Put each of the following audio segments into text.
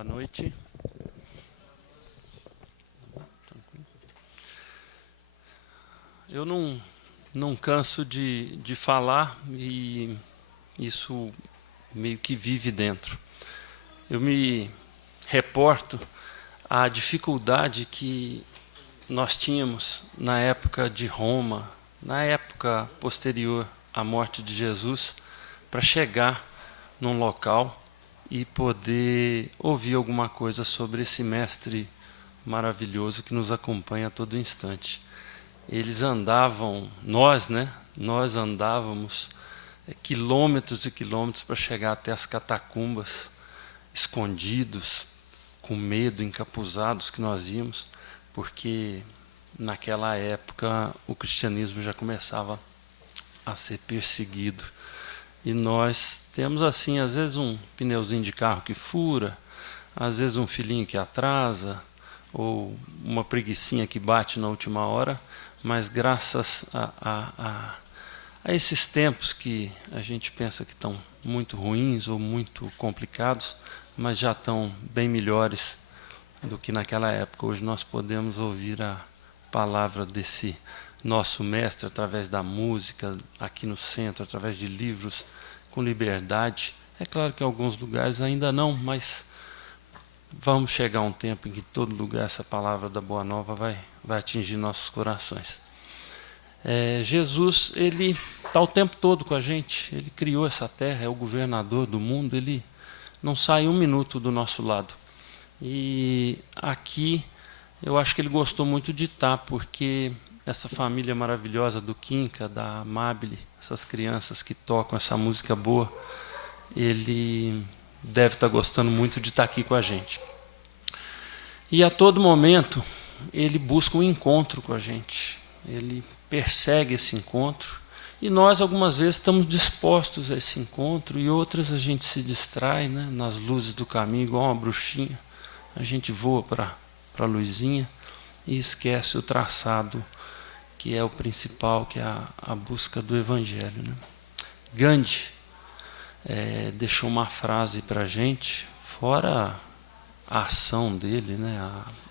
Boa noite. Eu não canso de falar e isso meio que vive dentro. Eu me reporto à dificuldade que nós tínhamos na época de Roma, na época posterior à morte de Jesus, para chegar num local e poder ouvir alguma coisa sobre esse mestre maravilhoso que nos acompanha a todo instante. Eles andavam, nós andávamos quilômetros e quilômetros para chegar até as catacumbas, escondidos, com medo, encapuzados que nós íamos, porque naquela época o cristianismo já começava a ser perseguido. E nós temos assim, às vezes um pneuzinho de carro que fura, às vezes um filhinho que atrasa, ou uma preguicinha que bate na última hora, mas graças a esses tempos que a gente pensa que estão muito ruins ou muito complicados, mas já estão bem melhores do que naquela época. Hoje nós podemos ouvir a palavra desse nosso mestre através da música, aqui no centro, através de livros, com liberdade. É claro que em alguns lugares ainda não, mas vamos chegar a um tempo em que todo lugar essa palavra da Boa Nova vai atingir nossos corações. Jesus, ele está o tempo todo com a gente, ele criou essa terra, é o governador do mundo, ele não sai um minuto do nosso lado. E aqui eu acho que ele gostou muito de estar, porque essa família maravilhosa do Quinca, da Amabile, essas crianças que tocam essa música boa, ele deve estar gostando muito de estar aqui com a gente. E a todo momento ele busca um encontro com a gente, ele persegue esse encontro, e nós algumas vezes estamos dispostos a esse encontro, e outras a gente se distrai, né, nas luzes do caminho, igual uma bruxinha, a gente voa para a luzinha e esquece o traçado, que é o principal, que é a busca do Evangelho, né? Gandhi deixou uma frase para a gente, fora a ação dele, né,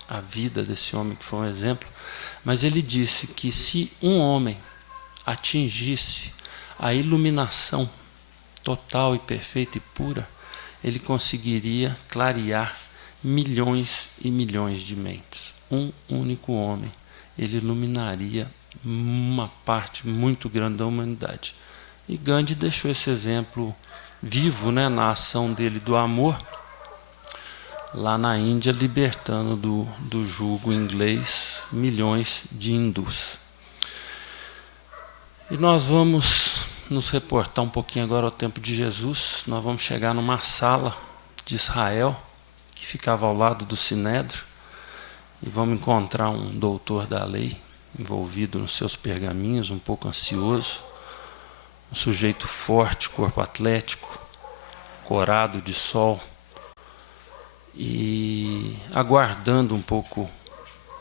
a vida desse homem que foi um exemplo, mas ele disse que se um homem atingisse a iluminação total e perfeita e pura, ele conseguiria clarear milhões e milhões de mentes. Um único homem, ele iluminaria uma parte muito grande da humanidade. E Gandhi deixou esse exemplo vivo, né, na ação dele do amor, lá na Índia, libertando do jugo inglês milhões de hindus. E nós vamos nos reportar um pouquinho agora ao tempo de Jesus. Nós vamos chegar numa sala de Israel, que ficava ao lado do Sinédrio, e vamos encontrar um doutor da lei, envolvido nos seus pergaminhos, um pouco ansioso, um sujeito forte, corpo atlético, corado de sol, e aguardando um pouco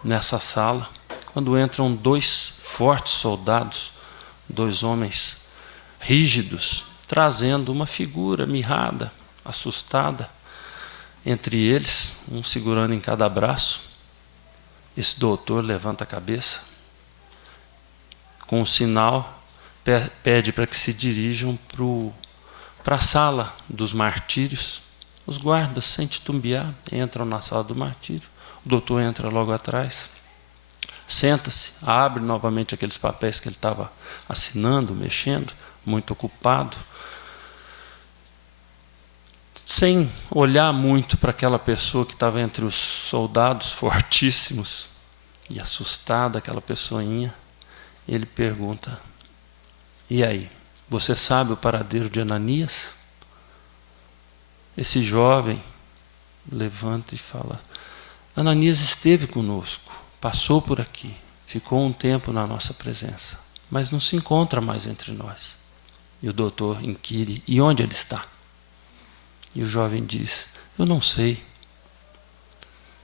nessa sala, quando entram dois fortes soldados, dois homens rígidos, trazendo uma figura mirrada, assustada, entre eles, um segurando em cada braço. Esse doutor levanta a cabeça, com um sinal, pede para que se dirijam para a sala dos martírios. Os guardas, sem titubear, entram na sala do martírio. O doutor entra logo atrás, senta-se, abre novamente aqueles papéis que ele estava assinando, mexendo, muito ocupado, sem olhar muito para aquela pessoa que estava entre os soldados fortíssimos e assustada, aquela pessoinha. Ele pergunta: e aí, você sabe o paradeiro de Ananias? Esse jovem levanta e fala: Ananias esteve conosco, passou por aqui, ficou um tempo na nossa presença, mas não se encontra mais entre nós. E o doutor inquire: e onde ele está? E o jovem diz: eu não sei.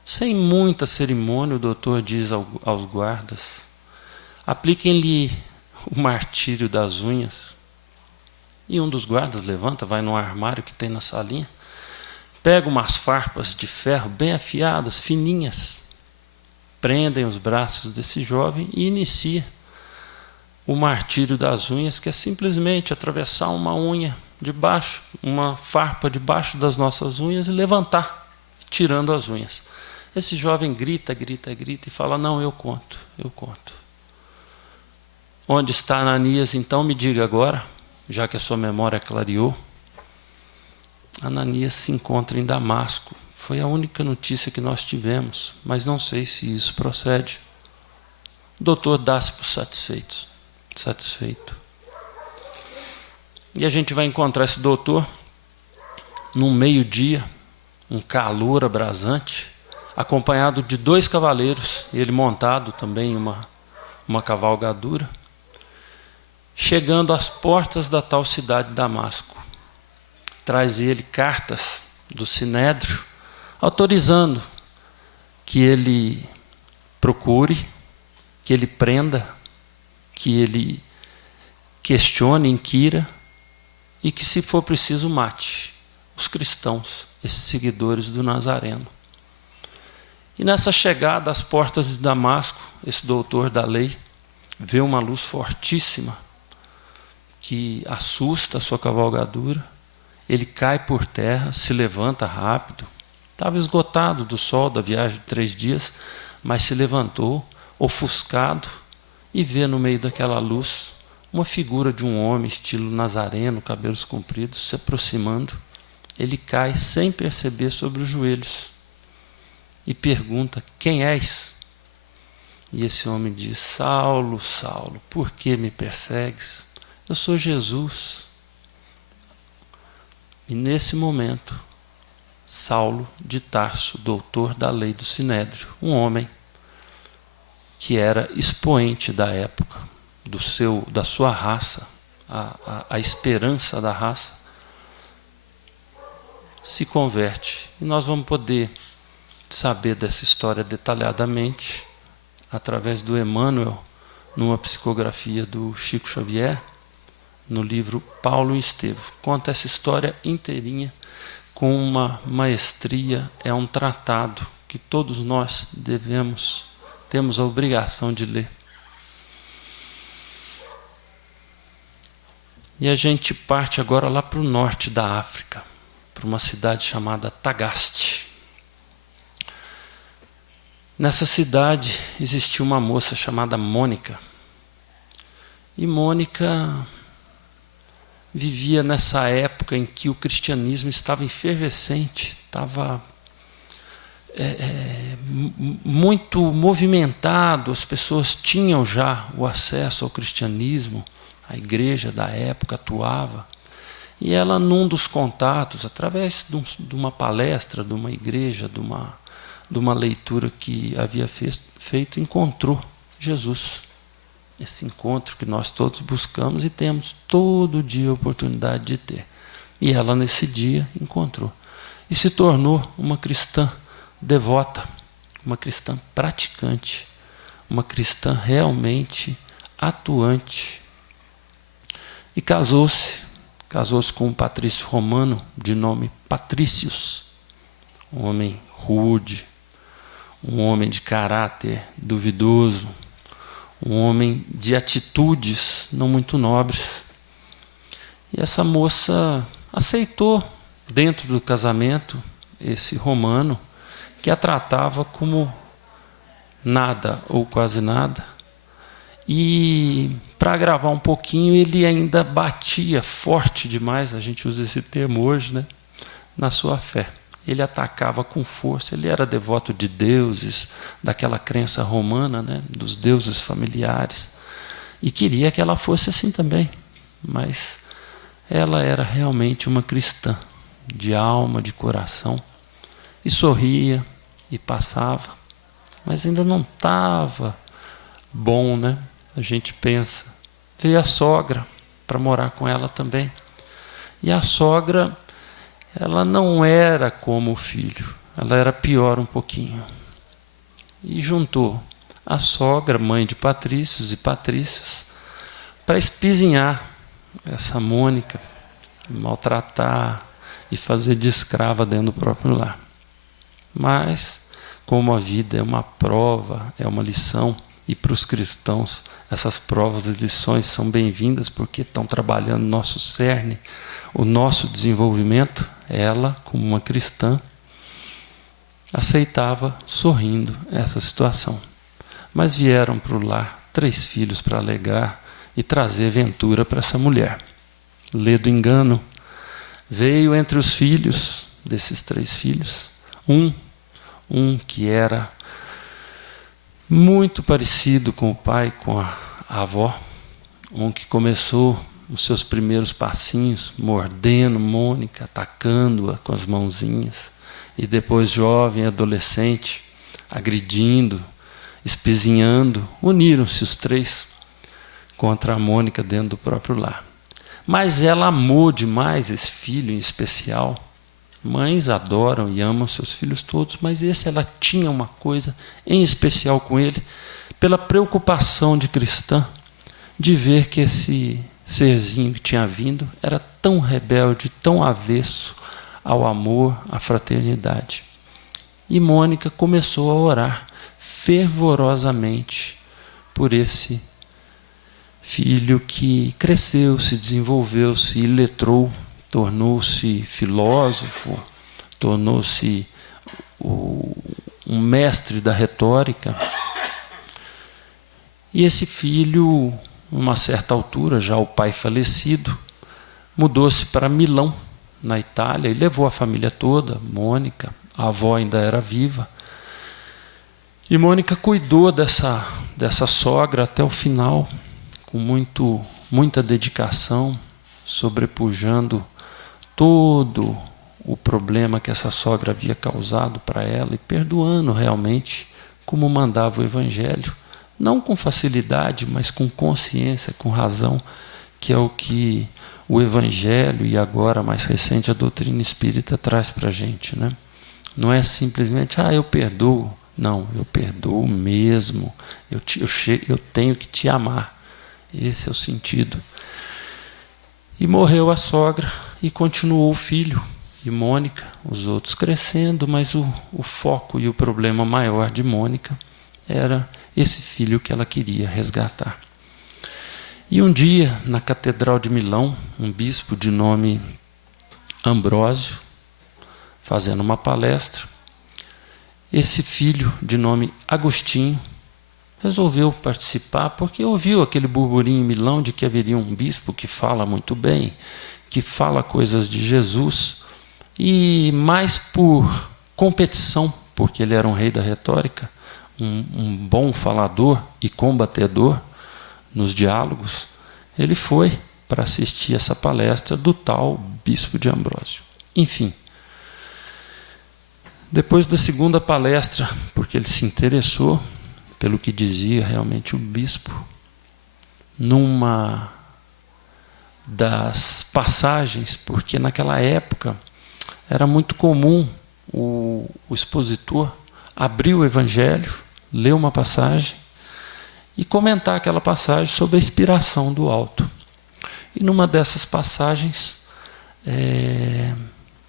Sem muita cerimônia, o doutor diz aos guardas: apliquem-lhe o martírio das unhas. E um dos guardas levanta, vai num armário que tem na salinha, pegam umas farpas de ferro bem afiadas, fininhas, prendem os braços desse jovem e inicia o martírio das unhas, que é simplesmente atravessar uma unha debaixo, uma farpa debaixo das nossas unhas e levantar, tirando as unhas. Esse jovem grita, grita, grita e fala: não, eu conto, eu conto. Onde está Ananias? Então me diga agora, já que a sua memória clareou. Ananias se encontra em Damasco. Foi a única notícia que nós tivemos, mas não sei se isso procede. O doutor dá-se por satisfeito. E a gente vai encontrar esse doutor num meio-dia, um calor abrasante, acompanhado de 2 cavaleiros, ele montado também em uma cavalgadura, chegando às portas da tal cidade de Damasco. Traz ele cartas do Sinédrio, autorizando que ele procure, que ele prenda, que ele questione, inquira e que, se for preciso, mate os cristãos, esses seguidores do Nazareno. E nessa chegada às portas de Damasco, esse doutor da lei vê uma luz fortíssima que assusta a sua cavalgadura. Ele cai por terra, se levanta rápido. Estava esgotado do sol da viagem de 3 dias, mas se levantou, ofuscado, e vê no meio daquela luz uma figura de um homem, estilo nazareno, cabelos compridos, se aproximando. Ele cai sem perceber sobre os joelhos e pergunta: quem és? E esse homem diz: Saulo, Saulo, por que me persegues? Eu sou Jesus. E nesse momento, Saulo de Tarso, doutor da lei do Sinédrio, um homem que era expoente da época, da sua raça, a esperança da raça, se converte. E nós vamos poder saber dessa história detalhadamente através do Emmanuel, numa psicografia do Chico Xavier, no livro Paulo e Estevão. Conta essa história inteirinha com uma maestria, é um tratado que todos nós temos a obrigação de ler. E a gente parte agora lá para o norte da África, para uma cidade chamada Tagaste. Nessa cidade existia uma moça chamada Mônica. E Mônica vivia nessa época em que o cristianismo estava efervescente, estava muito movimentado, as pessoas tinham já o acesso ao cristianismo, a igreja da época atuava. E ela, num dos contatos, através de uma palestra, de uma igreja, de uma leitura que havia feito, encontrou Jesus. Esse encontro que nós todos buscamos e temos todo dia a oportunidade de ter. E ela, nesse dia, encontrou. E se tornou uma cristã devota, uma cristã praticante, uma cristã realmente atuante. E casou-se com um patrício romano de nome Patrícios, um homem rude, um homem de caráter duvidoso, um homem de atitudes não muito nobres. E essa moça aceitou, dentro do casamento, esse romano, que a tratava como nada ou quase nada. E, para agravar um pouquinho, ele ainda batia forte demais, a gente usa esse termo hoje, né, na sua fé. Ele atacava com força, ele era devoto de deuses, daquela crença romana, né, dos deuses familiares, e queria que ela fosse assim também. Mas ela era realmente uma cristã, de alma, de coração, e sorria, e passava, mas ainda não estava bom, né? A gente pensa. Veio a sogra para morar com ela também. E a sogra, ela não era como o filho, ela era pior um pouquinho. E juntou a sogra, mãe de Patrícios e Patrícios, para espizinhar essa Mônica, maltratar e fazer de escrava dentro do próprio lar. Mas, como a vida é uma prova, é uma lição, e para os cristãos essas provas e lições são bem-vindas porque estão trabalhando o nosso cerne, o nosso desenvolvimento, ela, como uma cristã, aceitava sorrindo essa situação. Mas vieram para o lar 3 filhos para alegrar e trazer ventura para essa mulher. Lê do engano. Veio entre os filhos, desses 3 filhos, um que era muito parecido com o pai, com a avó, um que começou os seus primeiros passinhos mordendo Mônica, atacando-a com as mãozinhas, e depois jovem, adolescente, agredindo, espezinhando. Uniram-se os 3 contra a Mônica dentro do próprio lar. Mas ela amou demais esse filho em especial. Mães adoram e amam seus filhos todos, mas esse ela tinha uma coisa em especial com ele, pela preocupação de cristã, de ver que esse serzinho que tinha vindo era tão rebelde, tão avesso ao amor, à fraternidade. E Mônica começou a orar fervorosamente por esse filho que cresceu, se desenvolveu, se iletrou, tornou-se filósofo, tornou-se um mestre da retórica. E esse filho, numa certa altura, já o pai falecido, mudou-se para Milão, na Itália, e levou a família toda, Mônica, a avó ainda era viva. E Mônica cuidou dessa sogra até o final, com muita dedicação, sobrepujando todo o problema que essa sogra havia causado para ela e perdoando realmente, como mandava o Evangelho, não com facilidade, mas com consciência, com razão, que é o que o Evangelho e agora, mais recente, a doutrina espírita traz para a gente, né? Não é simplesmente, eu perdoo. Não, eu perdoo mesmo, eu tenho que te amar. Esse é o sentido. E morreu a sogra e continuou o filho e Mônica, os outros crescendo, mas o foco e o problema maior de Mônica era esse filho que ela queria resgatar. E um dia, na Catedral de Milão, um bispo de nome Ambrósio, fazendo uma palestra, esse filho de nome Agostinho resolveu participar porque ouviu aquele burburinho em Milão de que haveria um bispo que fala muito bem, que fala coisas de Jesus, e mais por competição, porque ele era um rei da retórica, um bom falador e combatedor nos diálogos, ele foi para assistir essa palestra do tal bispo de Ambrósio. Enfim, depois da segunda palestra, porque ele se interessou pelo que dizia realmente o bispo, numa das passagens, porque naquela época era muito comum o expositor abrir o Evangelho, ler uma passagem e comentar aquela passagem sobre a inspiração do alto. E numa dessas passagens,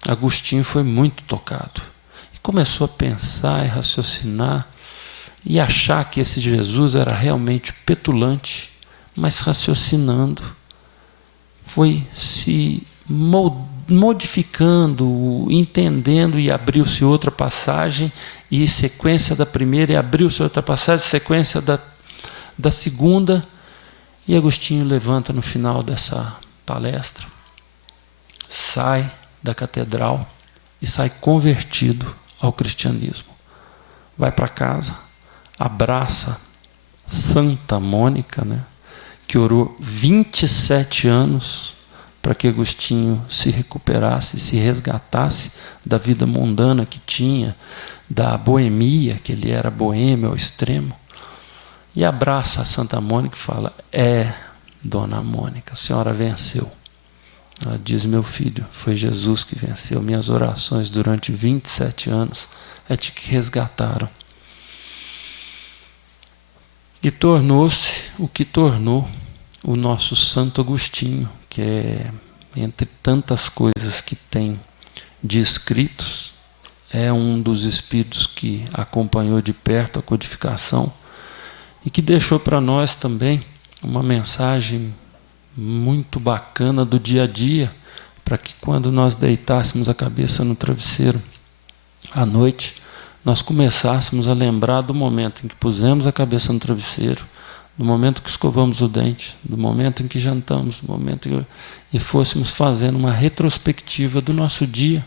Agostinho foi muito tocado. E começou a pensar e raciocinar e achar que esse Jesus era realmente petulante, mas raciocinando, foi se modificando, entendendo, e abriu-se outra passagem, e sequência da primeira, e abriu-se outra passagem, sequência da segunda, e Agostinho levanta no final dessa palestra, sai da catedral e sai convertido ao cristianismo. Vai para casa, abraça Santa Mônica, né, que orou 27 anos para que Agostinho se recuperasse, se resgatasse da vida mundana que tinha, da boemia, que ele era boêmio ao extremo, e abraça a Santa Mônica e fala: Dona Mônica, a senhora venceu. Ela diz: meu filho, foi Jesus que venceu. Minhas orações durante 27 anos que resgataram. E tornou-se o que tornou o nosso Santo Agostinho, que é, entre tantas coisas que tem de escritos, é um dos espíritos que acompanhou de perto a codificação e que deixou para nós também uma mensagem muito bacana do dia a dia, para que quando nós deitássemos a cabeça no travesseiro à noite, nós começássemos a lembrar do momento em que pusemos a cabeça no travesseiro, do momento que escovamos o dente, do momento em que jantamos, do momento e fôssemos fazendo uma retrospectiva do nosso dia,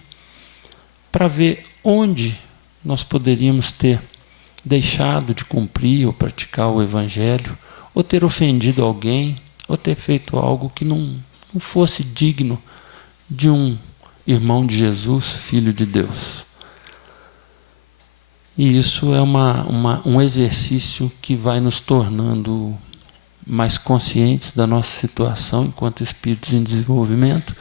para ver onde nós poderíamos ter deixado de cumprir ou praticar o Evangelho, ou ter ofendido alguém, ou ter feito algo que não fosse digno de um irmão de Jesus, filho de Deus. E isso é um exercício que vai nos tornando mais conscientes da nossa situação enquanto espíritos em desenvolvimento,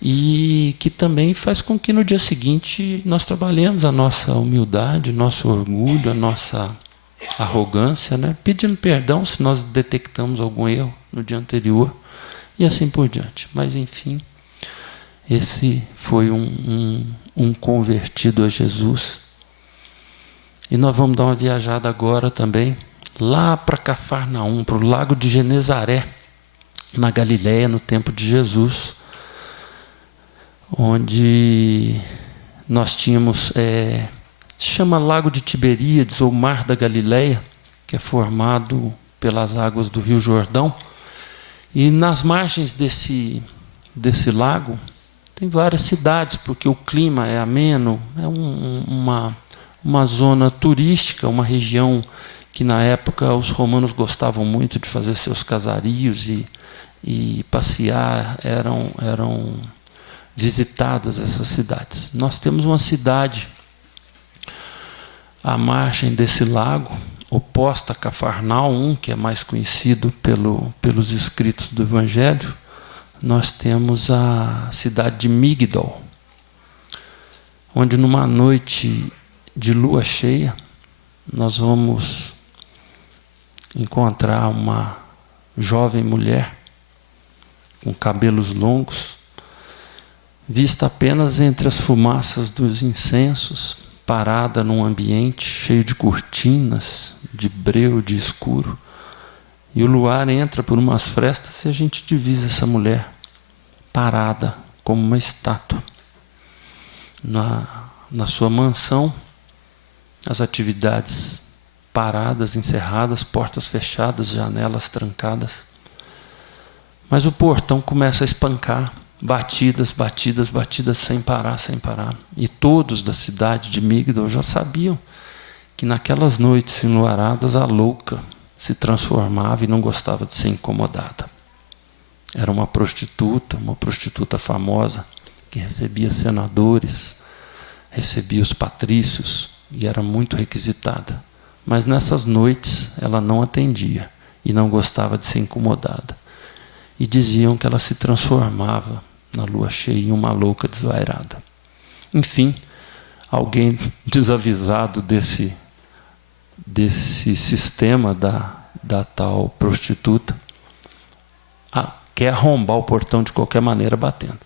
e que também faz com que no dia seguinte nós trabalhemos a nossa humildade, nosso orgulho, a nossa arrogância, né? Pedindo perdão se nós detectamos algum erro no dia anterior e assim por diante. Mas enfim, esse foi um convertido a Jesus. E nós vamos dar uma viajada agora também lá para Cafarnaum, para o lago de Genezaré, na Galileia, no tempo de Jesus, onde nós tínhamos, se chama Lago de Tiberíades ou Mar da Galileia, que é formado pelas águas do Rio Jordão. E nas margens desse lago tem várias cidades, porque o clima é ameno, é uma zona turística, uma região que na época os romanos gostavam muito de fazer seus casarios e passear, eram visitadas essas cidades. Nós temos uma cidade à margem desse lago, oposta a Cafarnaum, que é mais conhecido pelos escritos do Evangelho. Nós temos a cidade de Migdol, onde numa noite de lua cheia nós vamos encontrar uma jovem mulher com cabelos longos, vista apenas entre as fumaças dos incensos, parada num ambiente cheio de cortinas, de breu, de escuro. E o luar entra por umas frestas e a gente divisa essa mulher parada, como uma estátua. Na sua mansão, as atividades paradas, encerradas, portas fechadas, janelas trancadas. Mas o portão começa a espancar, batidas, batidas, batidas, sem parar, sem parar. E todos da cidade de Migdol já sabiam que naquelas noites enluaradas a louca se transformava e não gostava de ser incomodada. Era uma prostituta famosa, que recebia senadores, recebia os patrícios e era muito requisitada. Mas nessas noites ela não atendia e não gostava de ser incomodada. E diziam que ela se transformava na lua cheia em uma louca desvairada. Enfim, alguém desavisado desse sistema da tal prostituta quer arrombar o portão de qualquer maneira batendo.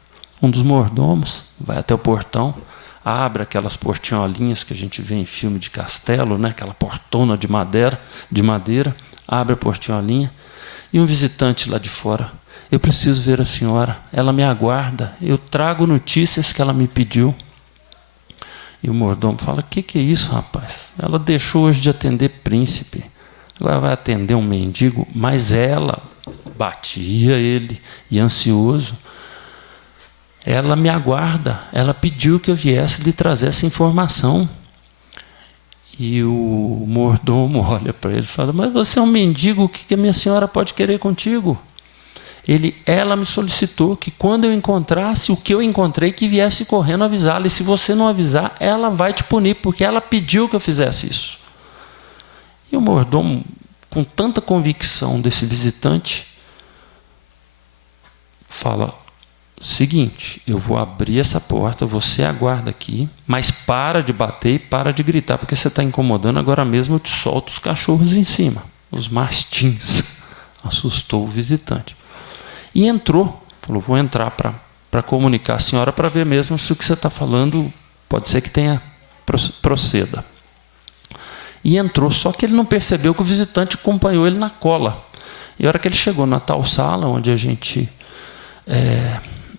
Um dos mordomos vai até o portão, abre aquelas portinholinhas que a gente vê em filme de castelo, né? Aquela portona de madeira, abre a portinholinha e um visitante lá de fora: eu preciso ver a senhora, ela me aguarda, eu trago notícias que ela me pediu. E o mordomo fala: que é isso, rapaz? Ela deixou hoje de atender príncipe, agora vai atender um mendigo. Mas ela batia ele, e ansioso: ela me aguarda, ela pediu que eu viesse lhe trazer essa informação. E o mordomo olha para ele e fala: mas você é um mendigo, o que a minha senhora pode querer contigo? Ela me solicitou que quando eu encontrasse o que eu encontrei, que viesse correndo avisá-la. E se você não avisar, ela vai te punir, porque ela pediu que eu fizesse isso. E o mordomo, com tanta convicção desse visitante, fala: seguinte, eu vou abrir essa porta, você aguarda aqui, mas para de bater e para de gritar, porque você está incomodando, agora mesmo eu te solto os cachorros em cima, os mastins. Assustou o visitante. E entrou, falou: vou entrar para para comunicar à senhora, para ver mesmo se o que você está falando pode ser que tenha proceda. E entrou, só que ele não percebeu que o visitante acompanhou ele na cola. E a hora que ele chegou na tal sala, onde a gente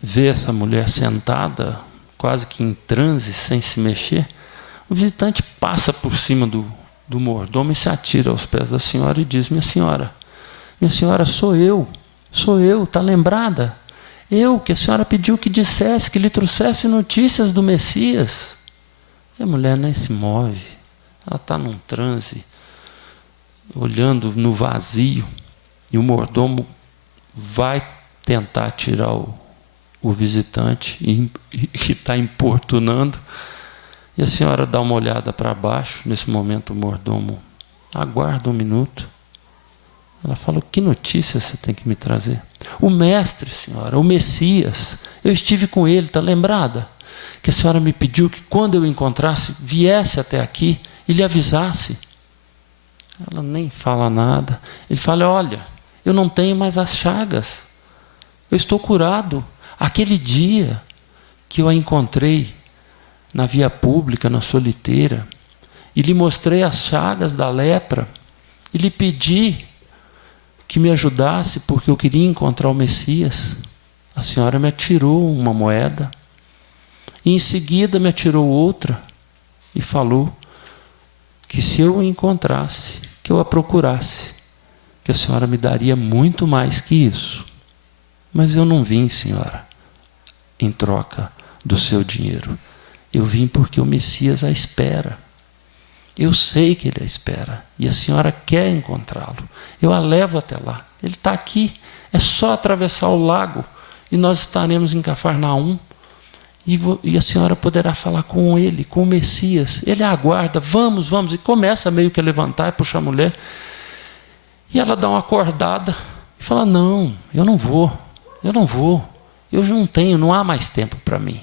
vê essa mulher sentada, quase que em transe, sem se mexer, o visitante passa por cima do mordomo e se atira aos pés da senhora e diz: minha senhora, sou eu, está lembrada? Eu, que a senhora pediu que dissesse, que lhe trouxesse notícias do Messias. E a mulher nem se move, ela está num transe, olhando no vazio, e o mordomo vai tentar tirar o visitante que está importunando. E a senhora dá uma olhada para baixo. Nesse momento o mordomo aguarda um minuto. Ela fala: que notícia você tem que me trazer? O mestre, senhora, o Messias. Eu estive com ele, está lembrada? Que a senhora me pediu que quando eu o encontrasse, viesse até aqui e lhe avisasse. Ela nem fala nada. Ele fala: olha, eu não tenho mais as chagas. Eu estou curado. Aquele dia que eu a encontrei na via pública, na soliteira, e lhe mostrei as chagas da lepra, e lhe pedi que me ajudasse, porque eu queria encontrar o Messias, a senhora me atirou uma moeda, e em seguida me atirou outra, e falou que se eu o encontrasse, que eu a procurasse, que a senhora me daria muito mais que isso. Mas eu não vim, senhora, em troca do seu dinheiro. Eu vim porque o Messias a espera. Eu sei que ele a espera. E a senhora quer encontrá-lo. Eu a levo até lá. Ele está aqui. É só atravessar o lago e nós estaremos em Cafarnaum. E a senhora poderá falar com ele, com o Messias. Ele a aguarda. Vamos, vamos. E começa meio que a levantar e puxar a mulher. E ela dá uma acordada e fala: não, eu não vou. Eu não vou. Eu não tenho, não há mais tempo para mim.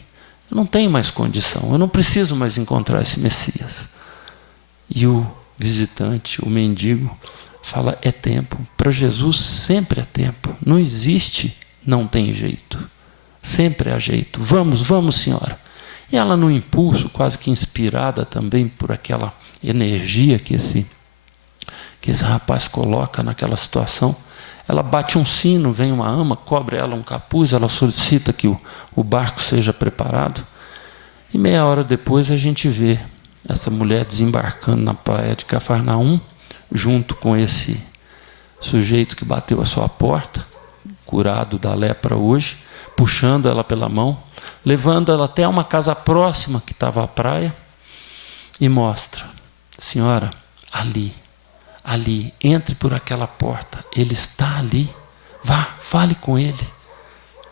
Eu não tenho mais condição. Eu não preciso mais encontrar esse Messias. E o visitante, o mendigo, fala: é tempo. Para Jesus sempre é tempo. Não existe, não tem jeito. Sempre há jeito. Vamos, vamos, senhora. E ela, no impulso, quase que inspirada também por aquela energia que esse rapaz coloca naquela situação, ela bate um sino, vem uma ama, cobre ela um capuz, ela solicita que o barco seja preparado. E meia hora depois a gente vê essa mulher desembarcando na praia de Cafarnaum, junto com esse sujeito que bateu a sua porta, curado da lepra hoje, puxando ela pela mão, levando ela até uma casa próxima que estava à praia, e mostra: senhora, ali, entre por aquela porta, ele está ali, vá, fale com ele.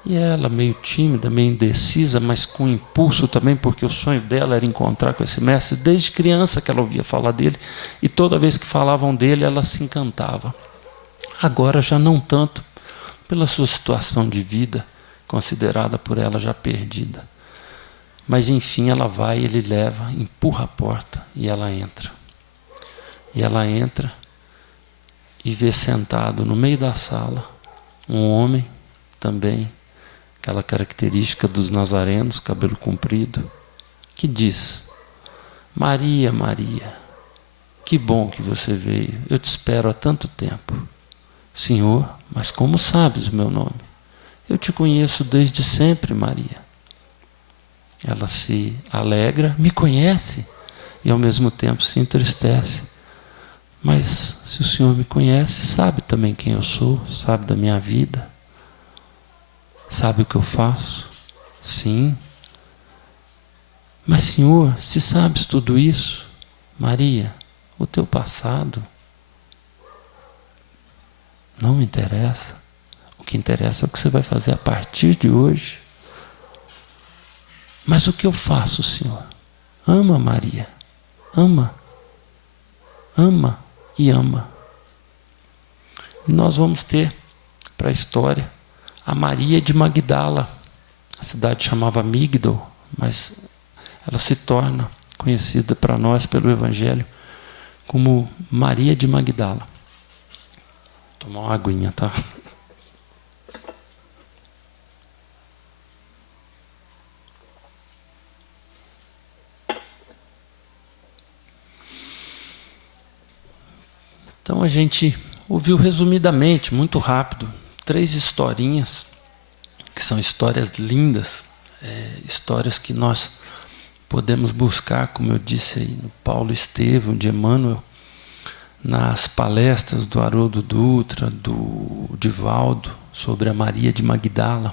E ela, meio tímida, meio indecisa, mas com impulso também, porque o sonho dela era encontrar com esse mestre, desde criança que ela ouvia falar dele, e toda vez que falavam dele, ela se encantava. Agora já não tanto, pela sua situação de vida, considerada por ela já perdida. Mas enfim, ela vai, ele leva, empurra a porta, e ela entra. E ela entra e vê sentado no meio da sala um homem também, aquela característica dos nazarenos, cabelo comprido, que diz: Maria, Maria, que bom que você veio, eu te espero há tanto tempo. Senhor, mas como sabes o meu nome? Eu te conheço desde sempre, Maria. Ela se alegra, me conhece, e ao mesmo tempo se entristece. Mas se o Senhor me conhece, sabe também quem eu sou, sabe da minha vida, sabe o que eu faço? Sim. Mas, Senhor, se sabes tudo isso, Maria, o teu passado não me interessa. O que interessa é o que você vai fazer a partir de hoje. Mas o que eu faço, Senhor? Ama, Maria. Ama. Ama e ama. E nós vamos ter, para a história, a Maria de Magdala. A cidade chamava Migdol, mas ela se torna conhecida para nós pelo Evangelho como Maria de Magdala. Vou tomar uma aguinha, tá? Então a gente ouviu resumidamente, muito rápido, 3 historinhas, que são histórias lindas, histórias que nós podemos buscar, como eu disse aí, no Paulo Estevão, de Emmanuel, nas palestras do Haroldo Dutra, do Divaldo, sobre a Maria de Magdala,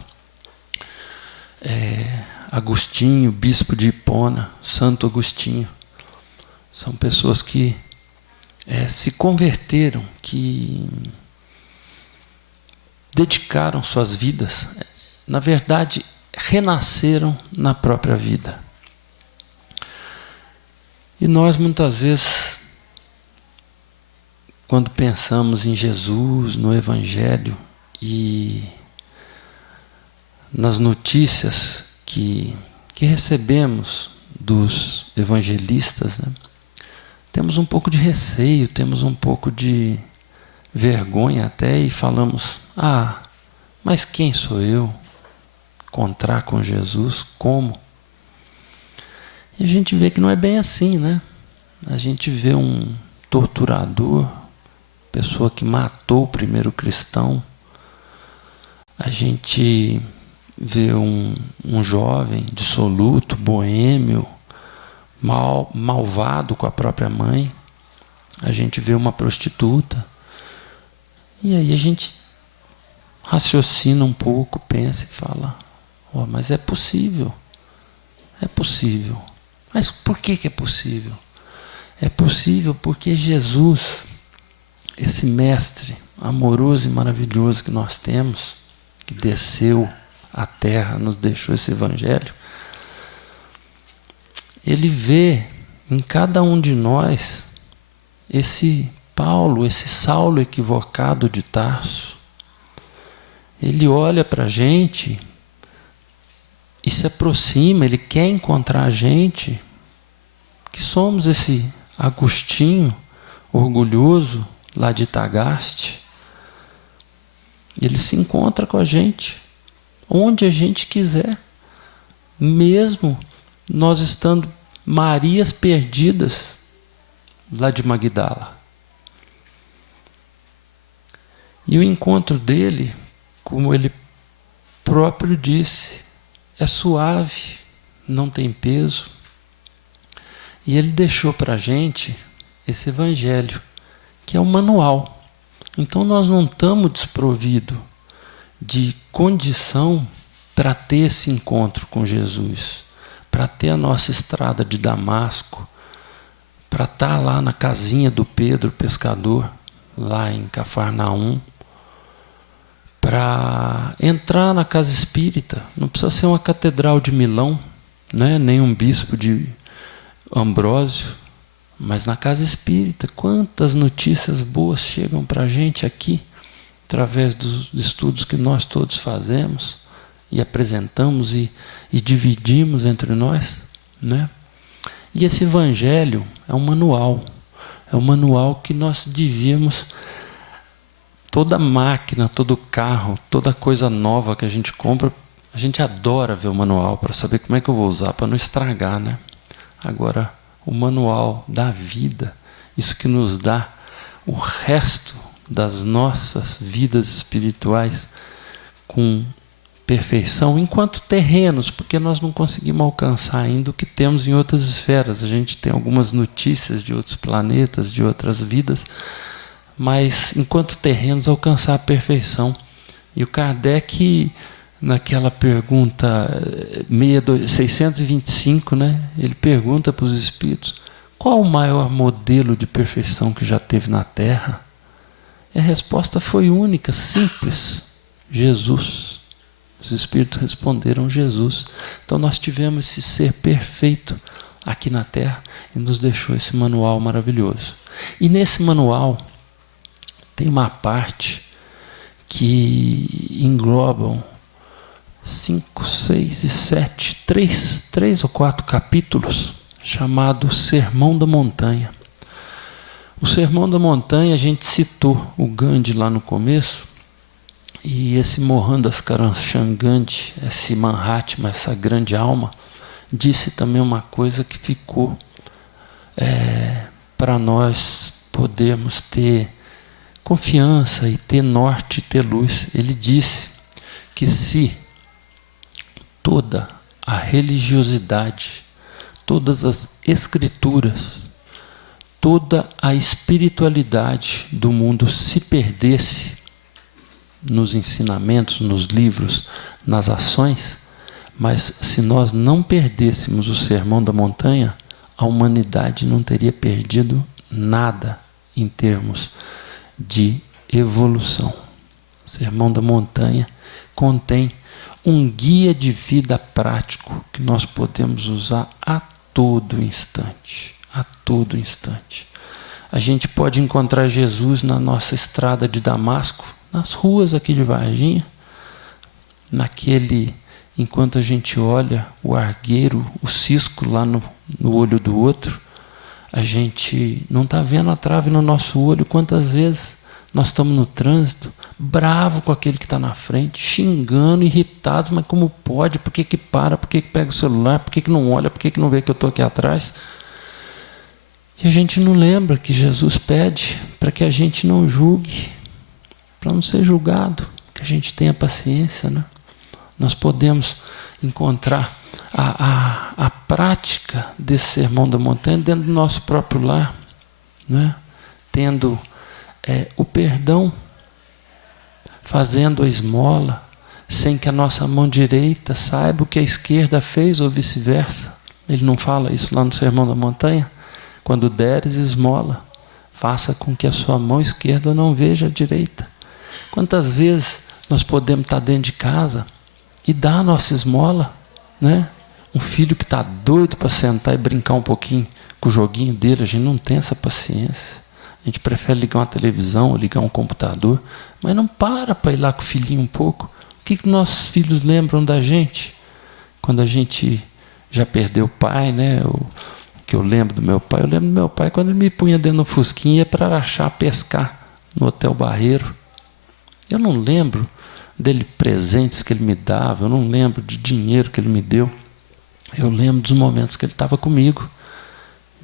Agostinho, bispo de Hipona, Santo Agostinho. São pessoas que se converteram, que dedicaram suas vidas, na verdade, renasceram na própria vida. E nós, muitas vezes, quando pensamos em Jesus, no Evangelho e nas notícias que recebemos dos evangelistas, né, temos um pouco de receio, temos um pouco de vergonha até e falamos: mas quem sou eu? Encontrar com Jesus, como? E a gente vê que não é bem assim, né? A gente vê um torturador, pessoa que matou o primeiro cristão. A gente vê um jovem dissoluto, boêmio, malvado com a própria mãe. A gente vê uma prostituta. E aí a gente raciocina um pouco, pensa e fala: mas é possível. É possível. Mas por que é possível? É possível porque Jesus, esse mestre amoroso e maravilhoso que nós temos, que desceu à terra, nos deixou esse evangelho, ele vê em cada um de nós esse Paulo, esse Saulo equivocado de Tarso. Ele olha para a gente e se aproxima, ele quer encontrar a gente, que somos esse Agostinho orgulhoso lá de Tagaste. Ele se encontra com a gente onde a gente quiser, mesmo nós estando Marias perdidas lá de Magdala. E o encontro dele, como ele próprio disse, é suave, não tem peso. E ele deixou para a gente esse evangelho, que é o manual. Então nós não estamos desprovidos de condição para ter esse encontro com Jesus, para ter a nossa estrada de Damasco, para estar lá na casinha do Pedro pescador, lá em Cafarnaum, para entrar na casa espírita. Não precisa ser uma catedral de Milão, né? Nem um bispo de Ambrósio, mas na casa espírita. Quantas notícias boas chegam para a gente aqui, através dos estudos que nós todos fazemos e apresentamos e dividimos entre nós, né? E esse evangelho é um manual que nós devíamos, toda máquina, todo carro, toda coisa nova que a gente compra, a gente adora ver o manual para saber como é que eu vou usar, para não estragar, né? Agora, o manual da vida, isso que nos dá o resto das nossas vidas espirituais com perfeição, enquanto terrenos, porque nós não conseguimos alcançar ainda o que temos em outras esferas. A gente tem algumas notícias de outros planetas, de outras vidas, mas enquanto terrenos alcançar a perfeição. E o Kardec, naquela pergunta 625, né, ele pergunta para os espíritos: qual o maior modelo de perfeição que já teve na Terra? E a resposta foi única, simples: Jesus. Os espíritos responderam: Jesus. Então nós tivemos esse ser perfeito aqui na Terra e nos deixou esse manual maravilhoso. E nesse manual tem uma parte que englobam 5, 6 e 7, 3 ou 4 capítulos, chamado Sermão da Montanha. O Sermão da Montanha, a gente citou o Gandhi lá no começo, e esse Mohandas Karamchand Gandhi, esse Mahatma, essa grande alma, disse também uma coisa que ficou para nós podermos ter confiança e ter norte e ter luz. Ele disse que se toda a religiosidade, todas as escrituras, toda a espiritualidade do mundo se perdesse nos ensinamentos, nos livros, nas ações, mas se nós não perdêssemos o Sermão da Montanha, a humanidade não teria perdido nada em termos de evolução. O Sermão da Montanha contém um guia de vida prático que nós podemos usar a todo instante. A todo instante. A gente pode encontrar Jesus na nossa estrada de Damasco, nas ruas aqui de Varginha, enquanto a gente olha o argueiro, o cisco lá no olho do outro, a gente não está vendo a trave no nosso olho. Quantas vezes nós estamos no trânsito, bravo com aquele que está na frente, xingando, irritados, mas como pode? Por que para? Por que pega o celular? Por que não olha? Por que não vê que eu estou aqui atrás? E a gente não lembra que Jesus pede para que a gente não julgue, para não ser julgado, que a gente tenha paciência, né? Nós podemos encontrar a prática desse Sermão da Montanha dentro do nosso próprio lar, né? Tendo o perdão, fazendo a esmola, sem que a nossa mão direita saiba o que a esquerda fez ou vice-versa. Ele não fala isso lá no Sermão da Montanha? Quando deres esmola, faça com que a sua mão esquerda não veja a direita. Quantas vezes nós podemos estar dentro de casa e dar a nossa esmola, né? Um filho que está doido para sentar e brincar um pouquinho com o joguinho dele, a gente não tem essa paciência. A gente prefere ligar uma televisão ou ligar um computador, mas não para ir lá com o filhinho um pouco. O que nossos filhos lembram da gente? Quando a gente já perdeu o pai, né? Que eu lembro do meu pai. Eu lembro do meu pai quando ele me punha dentro do fusquinha e ia para Araxá pescar no Hotel Barreiro. Eu não lembro dele presentes que ele me dava, eu não lembro de dinheiro que ele me deu. Eu lembro dos momentos que ele estava comigo.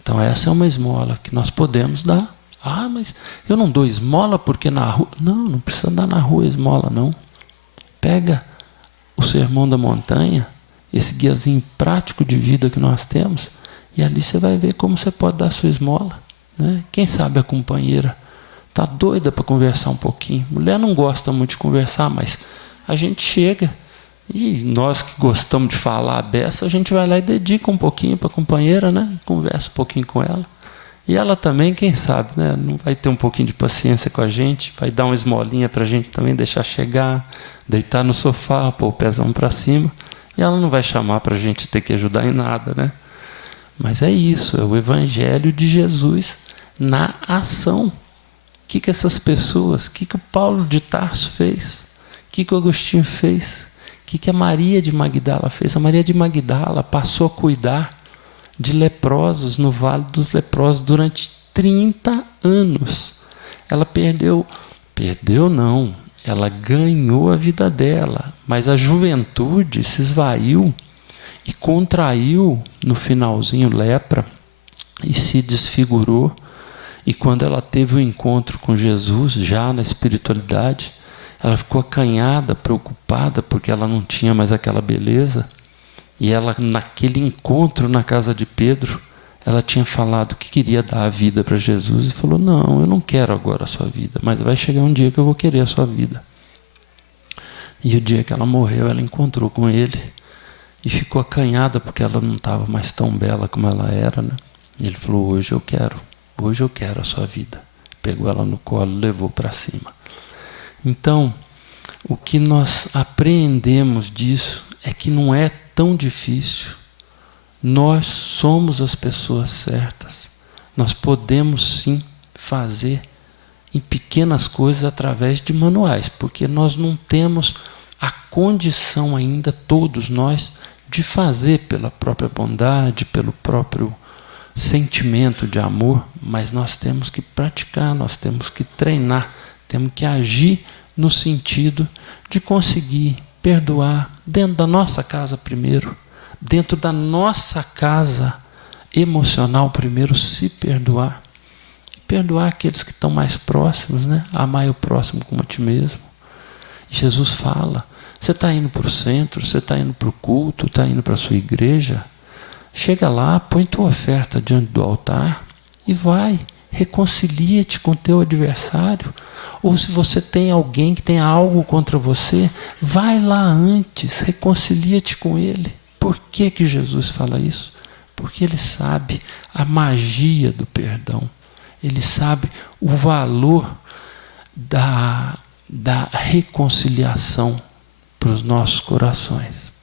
Então essa é uma esmola que nós podemos dar. Ah, mas eu não dou esmola porque na rua... Não precisa dar na rua esmola, não. Pega o Sermão da Montanha, esse guiazinho prático de vida que nós temos, e ali você vai ver como você pode dar a sua esmola, né? Quem sabe a companheira está doida para conversar um pouquinho. Mulher não gosta muito de conversar, mas a gente chega, e nós que gostamos de falar a beça, a gente vai lá e dedica um pouquinho para a companheira, né? Conversa um pouquinho com ela. E ela também, quem sabe, né? Não vai ter um pouquinho de paciência com a gente, vai dar uma esmolinha para a gente também, deixar chegar, deitar no sofá, pôr o pezão para cima, e ela não vai chamar para a gente ter que ajudar em nada, né? Mas é isso, é o Evangelho de Jesus na ação. O que essas pessoas, o que o Paulo de Tarso fez? O que o Agostinho fez? O que a Maria de Magdala fez? A Maria de Magdala passou a cuidar de leprosos no Vale dos Leprosos durante 30 anos. Ela ela ganhou a vida dela, mas a juventude se esvaiu e contraiu no finalzinho lepra e se desfigurou. E quando ela teve o encontro com Jesus, já na espiritualidade, ela ficou acanhada, preocupada, porque ela não tinha mais aquela beleza. E ela, naquele encontro na casa de Pedro, ela tinha falado que queria dar a vida para Jesus e falou: não, eu não quero agora a sua vida, mas vai chegar um dia que eu vou querer a sua vida. E o dia que ela morreu, ela encontrou com ele e ficou acanhada porque ela não estava mais tão bela como ela era, né? E ele falou: hoje eu quero a sua vida. Pegou ela no colo e levou para cima. Então, o que nós apreendemos disso é que não é tão difícil. Nós somos as pessoas certas. Nós podemos sim fazer em pequenas coisas através de manuais, porque nós não temos a condição ainda, todos nós, de fazer pela própria bondade, pelo próprio sentimento de amor, mas nós temos que praticar, nós temos que treinar, temos que agir no sentido de conseguir perdoar dentro da nossa casa primeiro, dentro da nossa casa emocional primeiro, se perdoar perdoar aqueles que estão mais próximos, né? Amar o próximo como a ti mesmo. E Jesus fala, você está indo para o centro, você está indo para o culto, está indo para a sua igreja, chega lá, põe tua oferta diante do altar e vai, reconcilia-te com teu adversário. Ou se você tem alguém que tem algo contra você, vai lá antes, reconcilia-te com ele. Por que que Jesus fala isso? Porque ele sabe a magia do perdão. Ele sabe o valor da reconciliação para os nossos corações.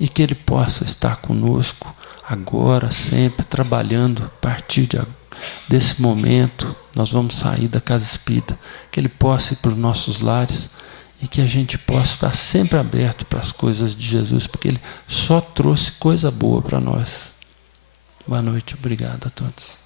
E que ele possa estar conosco agora, sempre, trabalhando a partir desse momento. Nós vamos sair da casa espírita. Que ele possa ir para os nossos lares e que a gente possa estar sempre aberto para as coisas de Jesus, porque ele só trouxe coisa boa para nós. Boa noite, obrigado a todos.